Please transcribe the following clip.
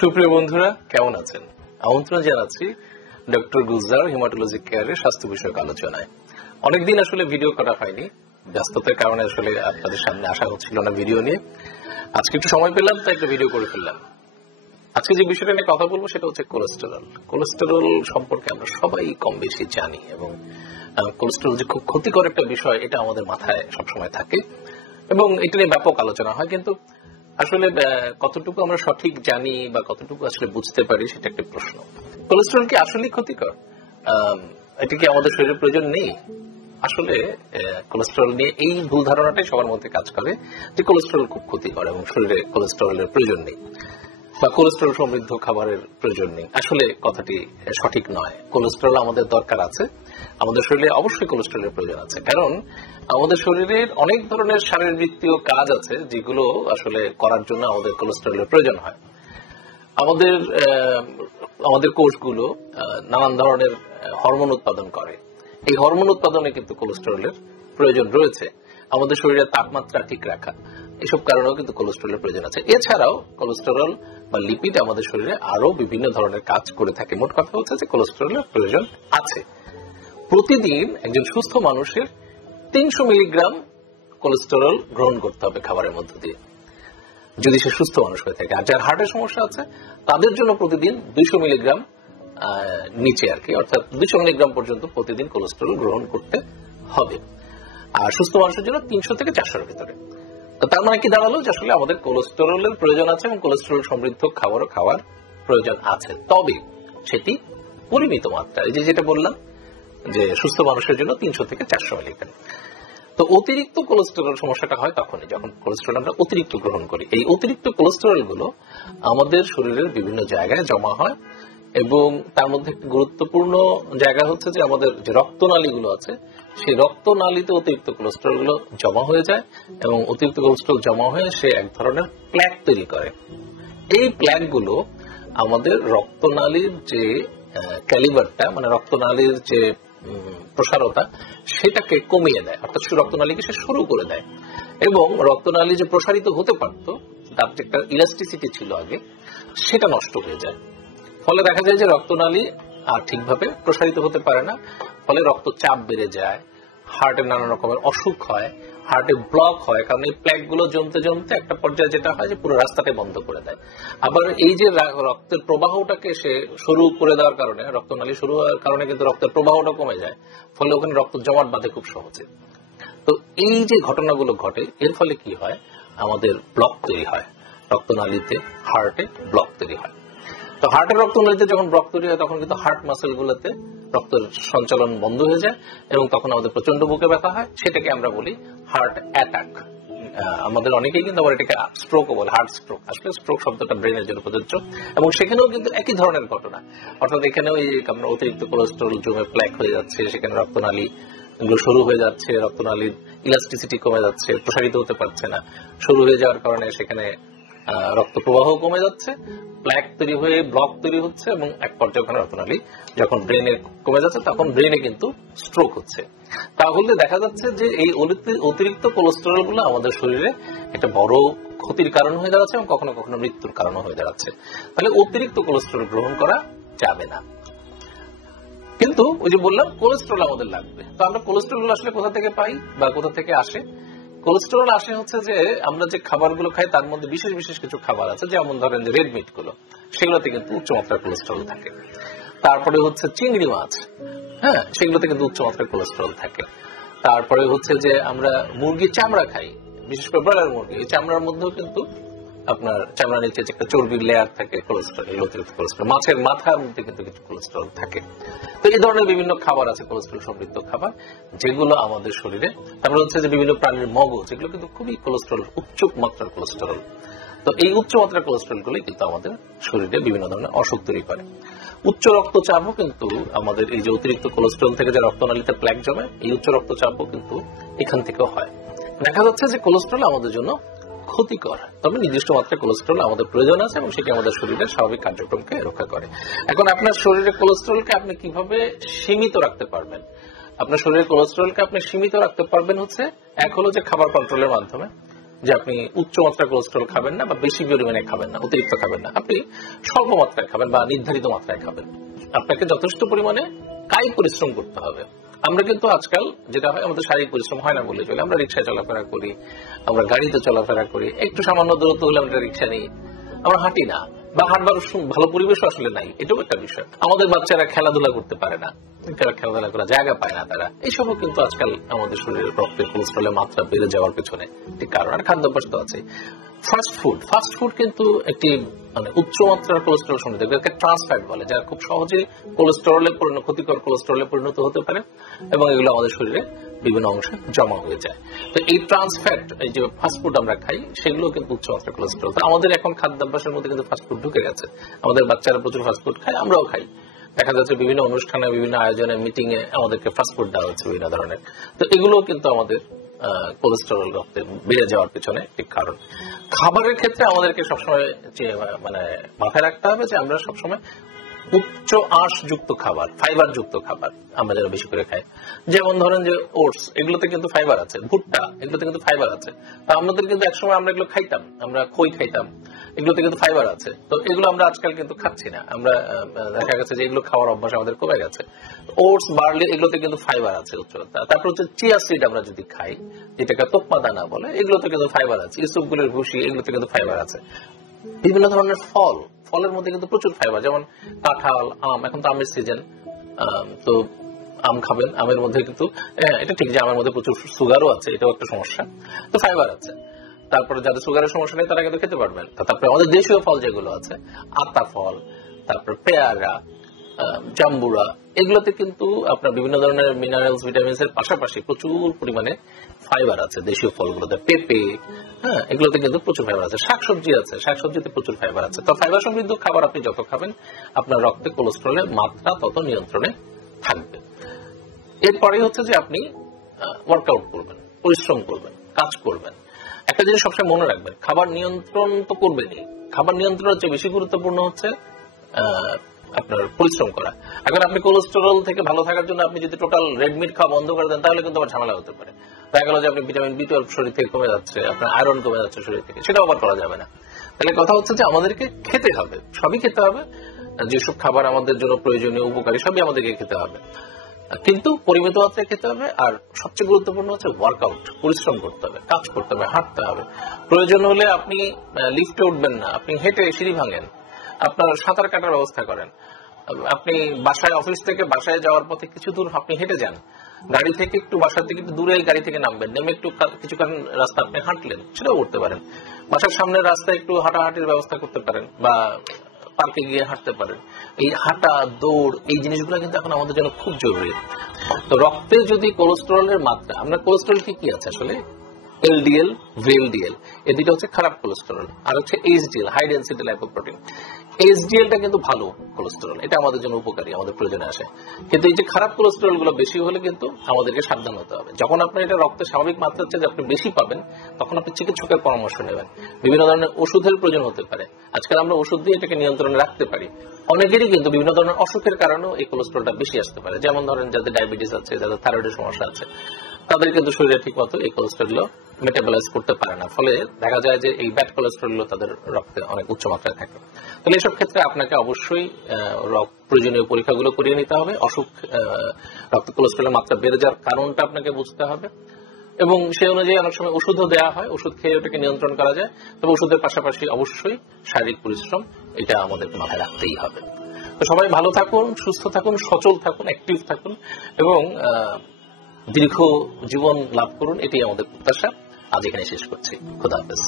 সুপ্রিয় বন্ধুরা, কেমন আছেন? আমন্ত্রণ জানাচ্ছি ডক্টর গুলজার হিমাটোলজি কেয়ারের স্বাস্থ্য বিষয়ক আলোচনায়। অনেকদিন আসলে ভিডিও করা হয়নি, ব্যস্ততার কারণে আসলে আপনাদের সামনে আসা হচ্ছিল না ভিডিও নিয়ে। আজকে একটু সময় পেলাম, তাই একটা ভিডিও করে ফেললাম। আজকে যে বিষয়টা নিয়ে কথা বলবো সেটা হচ্ছে কোলেস্টেরল। কোলেস্টেরল সম্পর্কে আমরা সবাই কম বেশি জানি এবং কোলেস্টেরল যে খুব ক্ষতিকর একটা বিষয় এটা আমাদের মাথায় সবসময় থাকে এবং এটা নিয়ে ব্যাপক আলোচনা হয়, কিন্তু আসলে কতটুকু আমরা সঠিক জানি বা কতটুকু আসলে বুঝতে পারি সেটা একটা প্রশ্ন। কোলেস্টেরল কি আসলে ক্ষতিকর? এটা কি আমাদের শরীরের প্রয়োজন নেই? আসলে কোলেস্টেরল নিয়ে এই ভুল ধারণাটাই সবার মধ্যে কাজ করে যে কোলেস্টেরল খুব ক্ষতিকর এবং শরীরে কোলেস্টেরলের প্রয়োজন নেই বা কোলেস্টেরল সমৃদ্ধ খাবারের প্রয়োজন নেই। আসলে কথাটি সঠিক নয়। কোলেস্টেরল আমাদের দরকার আছে, আমাদের শরীরে অবশ্যই কোলেস্টেরলের প্রয়োজন আছে, কারণ আমাদের শরীরের অনেক ধরনের শারীরবৃত্তীয় কাজ আছে যেগুলো আসলে করার জন্য আমাদের কোলেস্টেরলের প্রয়োজন হয়। আমাদের কোষগুলো নানান ধরনের হরমোন উৎপাদন করে। এই হরমোন উৎপাদনে কিন্তু কোলেস্টেরলের প্রয়োজন রয়েছে। আমাদের শরীরের তাপমাত্রা ঠিক রাখা, এসব কারণেও কিন্তু কোলেস্টেরলের প্রয়োজন আছে। এছাড়াও কোলেস্টেরল বা লিপিড আমাদের শরীরে আরো বিভিন্ন ধরনের কাজ করে থাকে। মোট কথা হচ্ছে যে কোলেস্টেরলের প্রয়োজন আছে। প্রতিদিন একজন সুস্থ মানুষের 300 মিলিগ্রাম কোলেস্টেরল গ্রহণ করতে হবে খাবারের মধ্য দিয়ে, যদি সে সুস্থ মানুষ হয়ে থাকে। আর যার হার্টের সমস্যা আছে তাদের জন্য প্রতিদিন 200 মিলিগ্রাম নিচে আর কি, অর্থাৎ 200 মিলিগ্রাম পর্যন্ত প্রতিদিন কোলেস্টেরল গ্রহণ করতে হবে। আর সুস্থ মানুষের জন্য 300 থেকে 400 ভিতরে। তো তার মানে কি দাঁড়ালো যে আসলে আমাদের কোলেস্টেরলের প্রয়োজন আছে এবং কোলেস্টেরল সমৃদ্ধ খাবারও খাওয়ার প্রয়োজন আছে, তবে সেটি পরিমিত মাত্রা। এই যেটা বললাম যে সুস্থ মানুষের জন্য 300 থেকে 400 মিলিগ্রাম। তো অতিরিক্ত কোলেস্টেরল সমস্যাটা হয় তখনই যখন কোলেস্টেরল আমরা অতিরিক্ত গ্রহণ করি। এই অতিরিক্ত কোলেস্টেরল গুলো আমাদের শরীরের বিভিন্ন জায়গায় জমা হয় এবং তার মধ্যে একটি গুরুত্বপূর্ণ জায়গা হচ্ছে যে আমাদের যে রক্তনালীগুলো আছে সেই রক্তনালীতে অতিরিক্ত কোলেস্টেরল গুলো জমা হয়ে যায় এবং অতিরিক্ত কোলেস্টেরল জমা হয়ে সে এক ধরনের প্ল্যাক তৈরি করে। এই প্ল্যাক গুলো আমাদের রক্তনালীর যে ক্যালিবারটা, মানে রক্তনালীর যে প্রসারতা, সেটাকে কমিয়ে দেয়, অর্থাৎ রক্তনালীকে সে শুরু করে দেয় এবং রক্তনালী যে প্রসারিত হতে পারত, তার যে একটা ইলাস্টিসিটি ছিল আগে, সেটা নষ্ট হয়ে যায়। ফলে দেখা যায় যে রক্তনালী আর ঠিকভাবে প্রসারিত হতে পারে না, ফলে রক্তচাপ বেড়ে যায়, হার্টের নানা রকমের অসুখ হয়, হার্টে ব্লক হয়, কারণ এই প্ল্যাক গুলো জমতে জমতে একটা পর্যায়ে যেটা হয় যে পুরো রাস্তাটাই বন্ধ করে দেয়। আবার এই যে রক্তের প্রবাহটাকে সে শুরু করে দেওয়ার কারণে, রক্তনালী শুরু হওয়ার কারণে কিন্তু রক্তের প্রবাহটা কমে যায়, ফলে ওখানে রক্ত জমাট বাঁধে খুব সহজে। তো এই যে ঘটনাগুলো ঘটে, এর ফলে কি হয়, আমাদের ব্লক তৈরি হয় রক্তনালীতে, হার্টে ব্লক তৈরি হয়। তো হার্টের রক্তনালীতে যখন ব্লক তৈরি হয় তখন কিন্তু হার্ট মাসেল গুলোতে রক্তের সঞ্চালন বন্ধ হয়ে যায় এবং তখন আমাদের প্রচন্ড বুকে ব্যথা হয়। সেটাকে আমরা বলি হার্ট অ্যাটাক। আমাদের অনেকেই কিন্তু আবার এটাকে স্ট্রোকও বলে, হার্ট স্ট্রোক। আসলে স্ট্রোক শব্দটা ব্রেনের জন্য প্রযোজ্য এবং সেখানেও কিন্তু একই ধরনের ঘটনা, অর্থাৎ এখানেও আমরা অতিরিক্ত কোলেস্টেরল জমে প্ল্যাক হয়ে যাচ্ছে, সেখানে রক্তনালী গুলো সরু হয়ে যাচ্ছে, রক্তনালীর ইলাস্টিসিটি কমে যাচ্ছে, প্রসারিত হতে পারছে না। সরু হয়ে যাওয়ার কারণে সেখানে রক্ত প্রবাহ কমে যাচ্ছে, প্ল্যাক তৈরি হয়ে ব্লক তৈরি হচ্ছে এবং এক পর্যায়ে ওখানে রক্তনালী যখন ব্রেনে কমে যাচ্ছে তখন ব্রেনে কিন্তু স্ট্রোক হচ্ছে। তাহলে দেখা যাচ্ছে যে এই অতিরিক্ত কোলেস্টেরল গুলো আমাদের শরীরে একটা বড় ক্ষতির কারণ হয়ে দাঁড়াচ্ছে এবং কখনো কখনো মৃত্যুর কারণ হয়ে দাঁড়াচ্ছে। তাহলে অতিরিক্ত কোলেস্টেরল গ্রহণ করা যাবে না। কিন্তু ওই যে বললাম কোলেস্টেরল আমাদের লাগবে। তো আমরা কোলেস্টেরল আসলে কোথা থেকে পাই বা কোথা থেকে আসে? কোলেস্টেরল আসে হচ্ছে যে আমরা যে খাবারগুলো খাই তার মধ্যে বিশেষ বিশেষ কিছু খাবার আছে, যেমন ধরেন যে রেড মিট গুলো, সেগুলোতে কিন্তু উচ্চমাত্রার কোলেস্টেরল থাকে। তারপরে হচ্ছে চিংড়ি মাছ, হ্যাঁ, সেগুলোতে কিন্তু উচ্চমাত্রার কোলেস্টেরল থাকে। তারপরে হচ্ছে যে আমরা মুরগির চামড়া খাই, বিশেষ করে ব্রয়লার মুরগি, এই চামড়ার মধ্যেও কিন্তু আপনার চামড়ার নিচে একটা চর্বির লেয়ার থাকে, কোলেস্টেরল, অতিরিক্ত কোলেস্টেরল। মাছের মাথার মধ্যে কিন্তু কিছু কোলেস্টেরল থাকে। তো এই ধরনের বিভিন্ন খাবার আছে কোলেস্টেরল সমৃদ্ধ খাবার, যেগুলো আমাদের শরীরে, তারপরে হচ্ছে যে বিভিন্ন প্রাণীর মগজ, যেগুলো কিন্তু খুবই কোলেস্টেরল, উচ্চ মাত্রার কোলেস্টেরল। তো এই উচ্চ মাত্রার কোলেস্টেরল গুলি কিন্তু আমাদের শরীরে বিভিন্ন ধরনের অসুখ তৈরি করে। উচ্চ রক্তচাপও কিন্তু আমাদের এই যে অতিরিক্ত কোলেস্টেরল থেকে যে রক্তনালীতে প্ল্যাক জমে, এই উচ্চ রক্তচাপও কিন্তু এখান থেকেও হয়। দেখা যাচ্ছে যে কোলেস্টেরল আমাদের জন্য ক্ষতিকর, তবে নির্দিষ্ট মাত্রায় কোলেস্টেরল আমাদের প্রয়োজন আছে এবং সেটি আমাদের শরীরের স্বাভাবিক কার্যক্রমকে রক্ষা করে। এখন আপনার শরীরে কোলেস্টেরলকে আপনি কিভাবে সীমিত রাখতে পারবেন? আপনার শরীরে কোলেস্টেরলকে আপনি সীমিত রাখতে পারবেন হচ্ছে, এক হলো যে খাবার কন্ট্রোলের মাধ্যমে, যে আপনি উচ্চ মাত্রার কোলেস্টেরল খাবেন না বা বেশি পরিমাণে খাবেন না, অতিরিক্ত খাবেন না, আপনি স্বল্প মাত্রায় খাবেন বা নির্ধারিত মাত্রায় খাবেন। আপনাকে যথেষ্ট পরিমাণে কায়িক পরিশ্রম করতে হবে। আমরা কিন্তু আজকাল যেটা হয়, আমাদের শারীরিক পরিশ্রম হয় না বলে চলে, আমরা রিক্সায় চলাফেরা করি, আমরা গাড়িতে চলাফেরা করি, একটু সামান্য দূরত্ব হলে আমরা রিক্সা নিই, আমরা হাঁটি না বা হাঁটবার ভালো পরিবেশ আসলে নাই, এটাও একটা বিষয়। আমাদের বাচ্চারা খেলাধুলা করতে পারে না, খেলাধুলা করার জায়গা পায় না তারা, এইসবও কিন্তু আজকাল আমাদের শরীরের রক্তের কোলেস্ট্রলের মাত্রা বেড়ে যাওয়ার পেছনে একটি কারণ। আর খাদ্যাভ্যাস তো আছে। ফাস্ট ফুড কিন্তু একটি মানে উচ্চ মাত্রার কোলেস্ট্রল সমৃদ্ধ, এটাকে ট্রান্স ফ্যাট বলে, যারা খুব সহজেই ক্ষতিকর কোলেস্ট্রলে পরিণত হতে পারে এবং এগুলো আমাদের শরীরে বিভিন্ন অংশে জমা হয়ে যায়। তো এই ট্রান্স ফ্যাট, এই যে ফাস্টফুড আমরা খাই, সেগুলো কিন্তু উচ্চ মাত্রার কোলেস্ট্রল। তো আমাদের এখন খাদ্যাভ্যাসের মধ্যে কিন্তু ফাস্টফুড ঢুকে গেছে। আমাদের বাচ্চারা প্রচুর ফাস্টফুড খায়, আমরাও খাই। দেখা যাচ্ছে বিভিন্ন অনুষ্ঠানে, বিভিন্ন আয়োজনে, মিটিং এ আমাদেরকে ফাস্টফুড দেওয়া হচ্ছে বিভিন্ন ধরনের। তো এগুলো কিন্তু আমাদের কোলেস্টেরল রক্তে বেড়ে যাওয়ার পিছনে একটি কারণ। খাবারের ক্ষেত্রে আমাদেরকে সবসময় মানে মাথায় রাখতে হবে যে আমরা সবসময় উচ্চ আঁশযুক্ত খাবার, ফাইবার যুক্ত খাবার আমরা যেন বেশি করে খাই। যেমন ধরেন যে ওটস, এগুলোতে কিন্তু ফাইবার আছে, ভুট্টা, এগুলোতে কিন্তু ফাইবার আছে। তো আমাদের কিন্তু একসময় আমরা এগুলো খাইতাম, আমরা খই খাইতাম, এগুলোতে কিন্তু ফাইবার আছে। তো এগুলো আমরা আজকাল কিন্তু খাচ্ছি না, আমরা দেখা গেছে যে এগুলো খাওয়ার অভ্যাস আমাদের কমে গেছে। ওটস, বার্লি, এগুলোতে কিন্তু ফাইবার আছে উচ্চতা। তারপর হচ্ছে চিয়া সিড আমরা যদি খাই, যেটাকে তোকমা দানা বলে, এগুলোতে কিন্তু ফাইবার আছে। ইসবগুলের ভুসি, এগুলোতে কিন্তু ফাইবার আছে। বিভিন্ন ধরনের ফলের মধ্যে কিন্তু প্রচুর ফাইবার, যেমন কাঁঠাল, আম, এখন তো আমের সিজন, তো আম খাবেন। আমের মধ্যে কিন্তু এটা ঠিক যে আমের মধ্যে প্রচুর সুগারও আছে, এটাও একটা সমস্যা। তো ফাইবার আছে। তারপরে যাদের সুগারের সমস্যা নেই তারা কিন্তু খেতে পারবেন। তারপরে আমাদের দেশীয় ফল যেগুলো আছে, আতা ফল, তারপর পেয়ারা, জাম্বুরা, এগুলোতে কিন্তু আপনার বিভিন্ন ধরনের মিনারেলস, ভিটামিনস এর পাশাপাশি প্রচুর পরিমাণে ফাইবার আছে দেশীয় ফলগুলোতে। পেঁপে, এগুলোতে কিন্তু প্রচুর ফাইবার আছে। শাকসবজি আছে, শাকসবজিতে প্রচুর ফাইবার আছে। তো ফাইবার সমৃদ্ধ খাবার আপনি যত খাবেন, আপনার রক্তে কোলেস্ট্রলের মাত্রা তত নিয়ন্ত্রণে থাকবে। এরপরে হচ্ছে যে আপনি ওয়ার্কআউট করবেন, পরিশ্রম করবেন, কাজ করবেন। একটা জিনিস সবসময় মনে রাখবেন, খাবার নিয়ন্ত্রণ তো করবেনই, খাবার নিয়ন্ত্রণের চেয়ে বেশি গুরুত্বপূর্ণ হচ্ছে আপনার পরিশ্রম করা। এখন আপনি কোলেস্টেরল থেকে ভালো থাকার জন্য আপনি যদি টোটাল রেড মিট খাওয়া বন্ধ করে দেন, তাহলে কিন্তু আবার ঝামেলা হতে পারে। দেখা গেল যে আপনি ভিটামিন B12 শরীর থেকে কমে যাচ্ছে, আপনার আয়রন কমে যাচ্ছে শরীর থেকে, সেটাও আবার করা যাবে না। তাহলে কথা হচ্ছে যে আমাদেরকে খেতে হবে, সবই খেতে হবে, যেসব খাবার আমাদের জন্য প্রয়োজনীয়, উপকারী, সবই আমাদেরকে খেতে হবে, কিন্তু পরিমিত মাত্রায় খেতে হবে। আর সবচেয়ে গুরুত্বপূর্ণ হচ্ছে ওয়ার্কআউট, পরিশ্রম করতে হবে, কাজ করতে হবে, হাঁটতে হবে। প্রয়োজন হলে আপনি লিফটে উঠবেন না, আপনি হেঁটে সিঁড়ি ভাঙেন, আপনার সাঁতার কাটার ব্যবস্থা করেন। আপনি বাসায়, অফিস থেকে বাসায় যাওয়ার পথে কিছু দূর আপনি হেঁটে যান, গাড়ি থেকে একটু, বাসার থেকে একটু দূরে গাড়ি থেকে নামবেন, নেমে একটু কিছুক্ষণ রাস্তা আপনি হাঁটলেন, সেটাও করতে পারেন। বাসার সামনের রাস্তায় একটু হাঁটাহাঁটির ব্যবস্থা করতে পারেন বা পার্কে গিয়ে হাঁটতে পারেন। এই হাঁটা, দৌড়, এই জিনিসগুলো কিন্তু এখন আমাদের জন্য খুব জরুরি। তো রক্তে যদি কোলেস্টেরলের মাত্রা, আমরা কোলেস্টেরল কি আছে আসলে, এলডিএল, ভিএলডিএল, এই দুটো হচ্ছে খারাপ কোলেস্টেরল, আর হচ্ছে এইচডিএল, হাই ডেনসিটি লাইপোপ্রোটিন। এইচডিএলটা কিন্তু ভালো কোলেস্টেরল, এটা আমাদের জন্য উপকারী, আমাদের প্রয়োজনে আসে। কিন্তু এই যে খারাপ কোলেস্টেরল গুলো বেশি হলে কিন্তু আমাদেরকে সাবধান হতে হবে। যখন আপনার এটা রক্তের স্বাভাবিক মাত্রা হচ্ছে যে আপনি বেশি পাবেন, তখন আপনি চিকিৎসকের পরামর্শ নেবেন। বিভিন্ন ধরনের ওষুধের প্রয়োজন হতে পারে। আজকাল আমরা ওষুধ দিয়ে এটাকে নিয়ন্ত্রণে রাখতে পারি। অনেকেরই কিন্তু বিভিন্ন ধরনের অসুখের কারণেও এই কোলেস্টেরলটা বেশি আসতে পারে। যেমন ধরেন যাদের ডায়াবেটিস আছে, যাদের থাইরয়েডের সমস্যা আছে, তাদের কিন্তু শরীরে ঠিক মতো এই কোলেস্টেরল মেটাবলাইজ করতে পারে না, ফলে দেখা যায় যে এই ব্যাড কোলেস্টেরল তাদের রক্তে অনেক উচ্চ মাত্রায় থাকে। তাহলে এসব ক্ষেত্রে আপনাকে অবশ্যই প্রয়োজনীয় পরীক্ষাগুলো করিয়ে নিতে হবে। রক্তে কোলেস্টেরলের মাত্রা বেড়ে যাওয়ার কারণটা আপনাকে বুঝতে হবে এবং সেই অনুযায়ী অনেক সময় ওষুধও দেওয়া হয়, ওষুধ খেয়ে ওটাকে নিয়ন্ত্রণ করা যায়। তবে ওষুধের পাশাপাশি অবশ্যই শারীরিক পরিশ্রম, এটা আমাদের মাথায় রাখতেই হবে। তো সবাই ভালো থাকুন, সুস্থ থাকুন, সচল থাকুন, অ্যাক্টিভ থাকুন এবং দীর্ঘ জীবন লাভ করুন, এটাই আমাদের প্রত্যাশা। আজ এখানে শেষ করছি। খোদা হাফেজ।